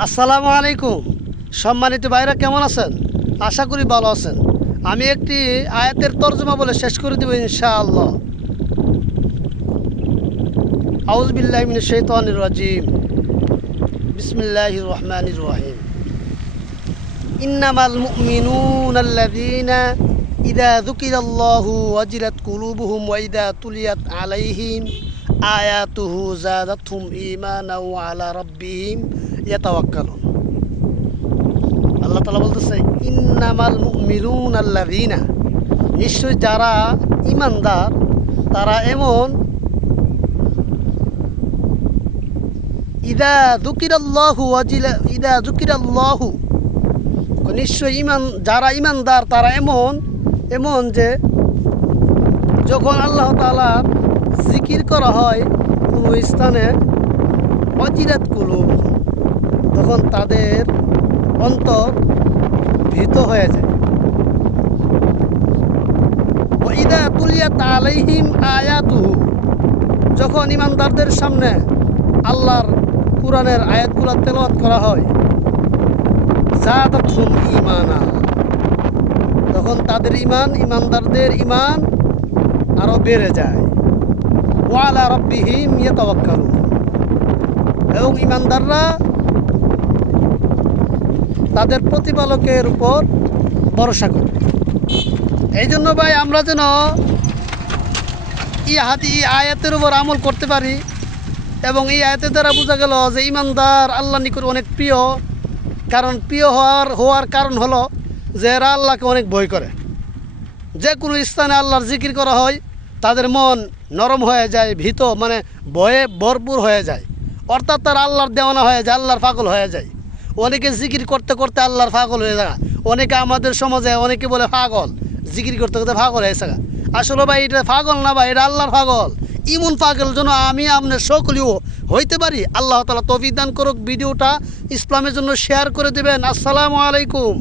আসসালামু আলাইকুম। সম্মানিত ভাইরা কেমন আছেন? আশা করি ভালো আছেন। আমি একটি আয়াতের তর্জমা বলে শেষ করে দেব ইনশাআল্লাহ। আউযু বিল্লাহি মিনাশ শাইতানির রাজিম। বিসমিল্লাহির রহমানির রহিম। ইন্নামাল মুমিনুনাল্লাযীনা ইযা যুকিরাল্লাহু ওয়াজিলাত কুলুবুহুম ওয়া ইযা তুলিয়াত আলাইহিম আয়াতুহু যাদাতহুম ঈমানান ওয়া আলা রাব্বিহিম ইয়াতাওয়াক্কালুন। আল্লাহ তাআলা বলতেছে ইন্নামাল মুমিনুনাল্লাযীনা, নিশ্চয় যারা ঈমানদার তারা এমন ইযা যুকিরাল্লাহু, নিশ্চয় যারা ঈমানদার তারা এমন যে যখন আল্লাহ তাআলার জিকির করা হয় কোনো স্থানে ওয়াজিলাত কুলুবুহুম, তখন তাদের অন্তর ভীত হয়ে যায়। ওয়া ইযা তুলিয়াত আলাইহিম আয়াতুহু, যখন ঈমানদারদের সামনে আল্লাহর কুরআনের আয়াতগুলো তেলাওয়াত করা হয়, যাদাতহুম ঈমানা, তখন তাদের ঈমানদারদের ঈমান আরো বেড়ে যায়। ওয়া আলা রাব্বিহিম ইয়াতাওয়াক্কালুন, এবং ঈমানদাররা তাদের প্রতিপালকের উপর ভরসা করে। এই জন্য ভাই আমরা যেন এই আয়াতের উপর আমল করতে পারি, এবং এই আয়াতের দ্বারা বোঝা গেল যে ঈমানদার আল্লাহ নিকট অনেক প্রিয়। কারণ প্রিয় হওয়ার কারণ হলো যে এরা আল্লাহকে অনেক ভয় করে। যে কোনো স্থানে আল্লাহর জিকির করা হয় তাদের মন নরম হয়ে যায়, ভীত মানে ভয়ে ভরপুর হয়ে যায়, অর্থাৎ তারা আল্লাহর দেওয়ানা হয়ে যায়, আল্লাহর পাগল হয়ে যায়। অনেকে জিকির করতে করতে আল্লাহর পাগল হয়ে যায়। অনেকে আমাদের সমাজে অনেকে বলে পাগল, জিকির করতে করতে পাগল হয়েছে। আসলে ভাই এটা পাগল না ভাই, এটা আল্লাহর পাগল। ইমন পাগল যেন আমি আপনার সকলেও হইতে পারি। আল্লাহ তাআলা তৌফিক দান করুক। ভিডিওটা ইসলামের জন্য শেয়ার করে দেবেন। আসসালামু আলাইকুম।